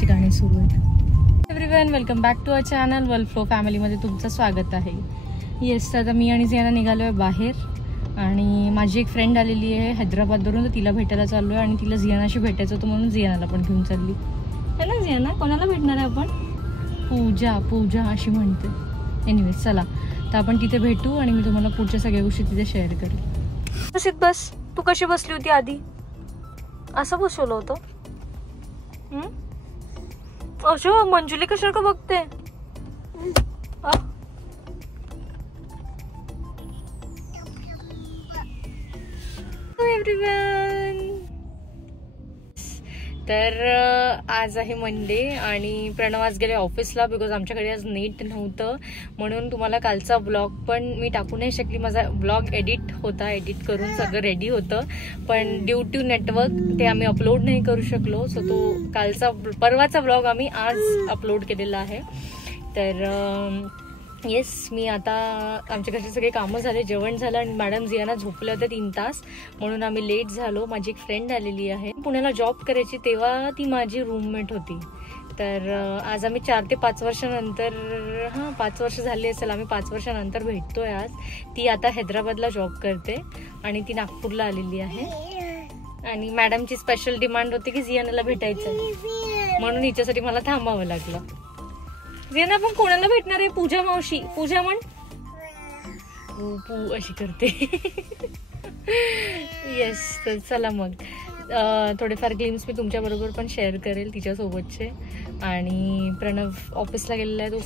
जियानाचे गाणे सुरू आहेत. Everyone, welcome back to our channel world flow फॅमिलीमध्ये तुमचं स्वागत आहे. येस, आता मी आणि जियाना निघालो आहे बाहेर आणि माझी एक फ्रेंड आलेली आहे हैदराबादवरून, तर तिला भेटायला चाललो आहे आणि तिला जियानाशी भेटायचं होतं म्हणून जियानाला पण घेऊन चालली है ना. जियाना कोणाला भेटणार आहे आपण? पूजा अशी म्हणते. एनिवेज चला, तर आपण तिथे भेटू आणि मी तुम्हाला पुढच्या सगळ्या गोष्टी तिथे शेअर करेल. बस, तू कशी बसली होती आधी? असं बसवलं होतं? अशो मंजुली कशाला बघते? एव्हरीवन, तर आज आहे मंडे आणि प्रणव आज गेले ऑफिसला बिकॉज आमच्याकडे आज नेट नव्हतं, म्हणून तुम्हाला कालचा ब्लॉग पण मी टाकू नाही शकली. माझा ब्लॉग एडिट करून सगळं रेडी होतं, पण ड्यू टू नेटवर्क ते आम्ही अपलोड नाही करू शकलो. सो तो परवाचा ब्लॉग आम्ही आज अपलोड केलेला आहे. तर येस, मी आता आमच्या घरचे सगळे कामं झाले, जेवण झालं आणि मॅडम जियाना झोपल्या होत्या 3 तास, म्हणून आम्ही लेट झालो. माझी एक फ्रेंड आलेली आहे, पुण्याला जॉब करायची, तेव्हा ती माझी रूममेट होती. तर आज आम्ही 4 ते 5 वर्षानंतर 5 वर्ष झाली असेल, आम्ही 5 वर्षानंतर भेटतोय आज. ती आता हैदराबादला जॉब करते आणि ती नागपूरला आलेली आहे. आणि मॅडमची स्पेशल डिमांड होती की जियानाला भेटायचं, म्हणून हिच्यासाठी मला थांबावं लागलं. जियाना पण कोणाला भेटणार आहे? पूजा मावशी. पूजा म्हण. पू अशी करते. येस, तर चला मग थोडेफार ग्लिम्स मी तुमच्या बरोबर पण शेअर करेल तिच्यासोबतचे. आणि प्रणव ऑफिसला गेलेला आहे, तो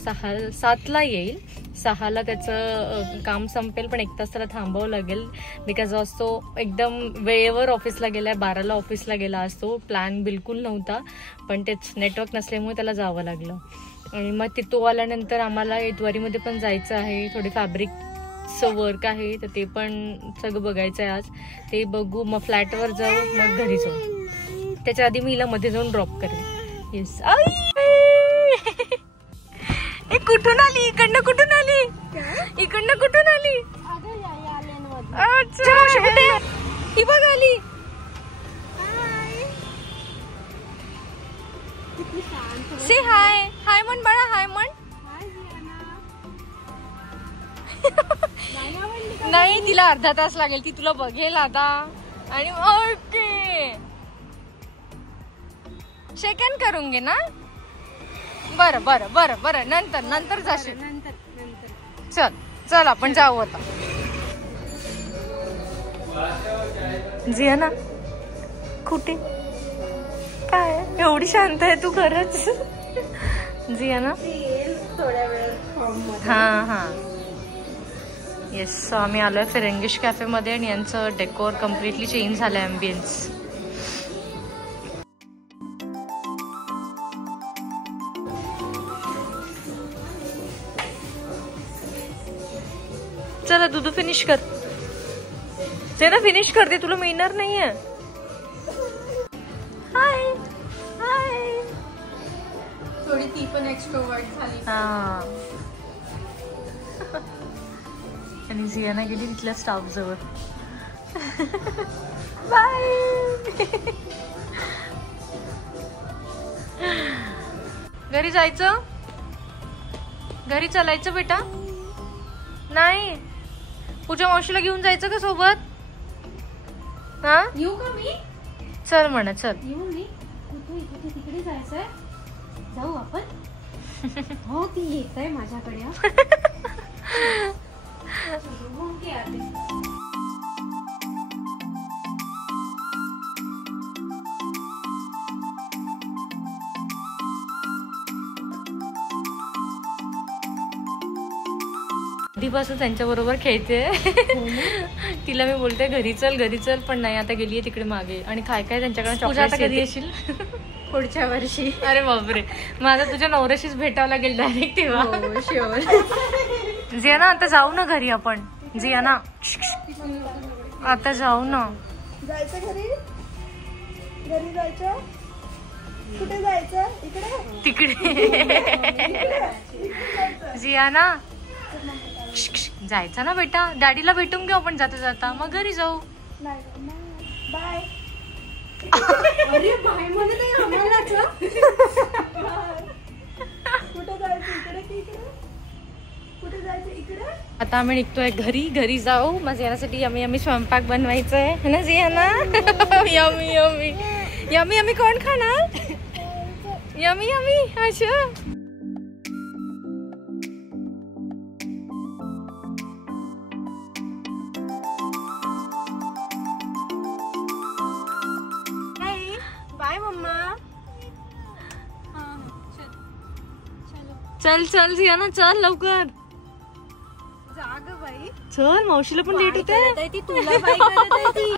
7ला येईल. 6ला त्याचं काम संपेल, पण 1 तास त्याला थांबावं लागेल बिकॉज आज तो एकदम वेळेवर ऑफिसला गेलाय. 12ला ऑफिसला गेला असतो. प्लॅन बिलकुल नव्हता, पण तेच नेटवर्क नसल्यामुळे त्याला जावं लागलं. आणि मग तो आल्यानंतर आम्हाला द्वारीमध्ये पण जायचं आहे. थोडे फॅब्रिकचं वर्क आहे, तर ते पण सगळं बघायचं आहे आज. ते बघू, मग फ्लॅटवर जाऊ, मग घरी जाऊ. त्याच्या आधी मी हिला मध्ये जाऊन ड्रॉप करेन. येस. कुठून आली? इकडनं कुठून आली? अच्छा, ही बघ आली. से हाय म्हण बाळा, हाय म्हण. नाही, तिला अर्धा तास लागेल, ती तुला बघेल आता. आणि ओके, शेक हँड करून घे ना. बरं नंतर जाशील. चल आपण जाऊ आता. जियाना कुठे? काय एवढी शांत आहे तू खरंच? जियाना थोड्या वेळ. हा येस, सो आम्ही आलोय फिरंगिश कॅफे मध्ये आणि यांचं डेकोर कम्प्लिटली चेंज झालंय, अँबियन्स. चला दूध फिनिश कर. चला फिनिश करते, तुला मिळणार नाहीये. हाय. थोडी ती पण एक्स्ट्रोवर्ट झाली. आणि जियाना गेली तिथल्या स्टाफ जवळ. बाय. घरी जायचं? घरी चालायचं बेटा? नाही, पूजा मावशीला घेऊन जायचं का सोबत? हा, येऊ का मी? चल म्हणा, चल. येऊ मी. इथे तिकडे जायचंय, जाऊ आपण. हो, ती येत आहे माझ्याकडे. आधीपासून त्यांच्या बरोबर खेळते. तिला मी बोलते घरी चल, पण नाही, आता गेलीये तिकडे मागे. आणि काय त्यांच्याकडे चॉकलेट. कधी येशील? पुढच्या वर्षी. अरे बापरे, माझा तुझ्या नवऱ्याशीच भेटावं लागेल डायरेक्ट तेव्हा. शुअर. जियाना आता जाऊ ना घरी आपण. जियाना आता जाऊ ना. जायचं घरी जायचं. कुठे जायचं? तिकडे. जियाना जायचं ना बेटा, डॅडीला भेटून घेऊ आपण जाता जाता, मग घरी जाऊ. बाय. अरे बाय म्हणत आहे आम्हाला. आता आम्ही निघतोय घरी जाऊ. माझं यासाठी यमी स्वयंपाक बनवायचं आहे ना जियाना. यमी कोण खाणार? यमी अच्छा. Bye mumma. चल जियाना चल लवकर. जाग बाई, चल मावशीला पण लेट होते. ती तुला बाय करत आहे ती.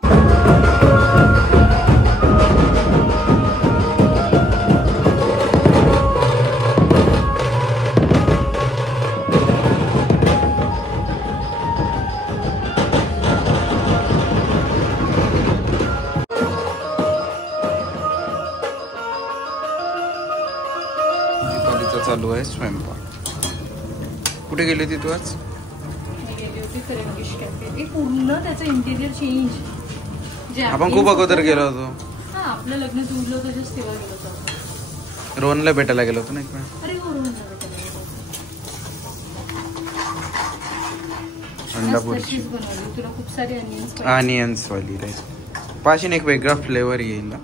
चालू आहे स्वयंपाक. कुठे गेली होती तू आज? पूर्ण त्याचं इंटेरियर चेंज. आपण खूप अगोदर गेलो होतो. हा आपलं लग्न जुळलं होतं जस्ट तेव्हा गेलो होतो. रोहनला भेटायला गेलो होतो ना एक वेळ. अरे हो अंडापुरीची तुला खूप सारे ऑनियन्स वाली राईस. पाशीन एक वेगळा फ्लेवर येईल ना.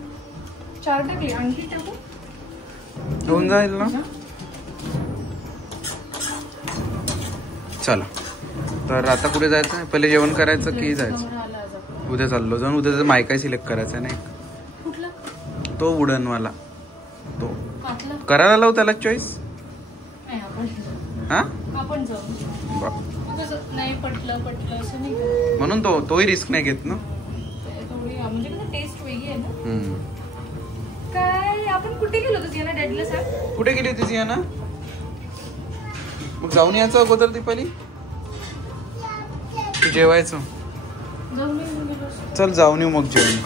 4 टाकले आणखी टाकू. होऊन जाईल ना. चला तर आता कुठे जायचं? पहिले जेवण करायचं की जायचं? उद्या चाललो जाऊन. उद्याचं मायका सिलेक्ट करायचं आहे ना. तो वुडन वाला तो करायला लावू त्याला चॉईस. हा नाही पटलं असं नाही. म्हणून तोही रिस्क नाही घेत ना. म्हणजे टेस्ट वेगळी आहे ना. काय आपण कुठे गेलो होतो जियाना? डॅडीला सांग. कुठे गेली होती जियाना? मग जाऊन यायचं अगोदर दीपाली. तू जेवायचं. चल जाऊन येऊ मग जेवण.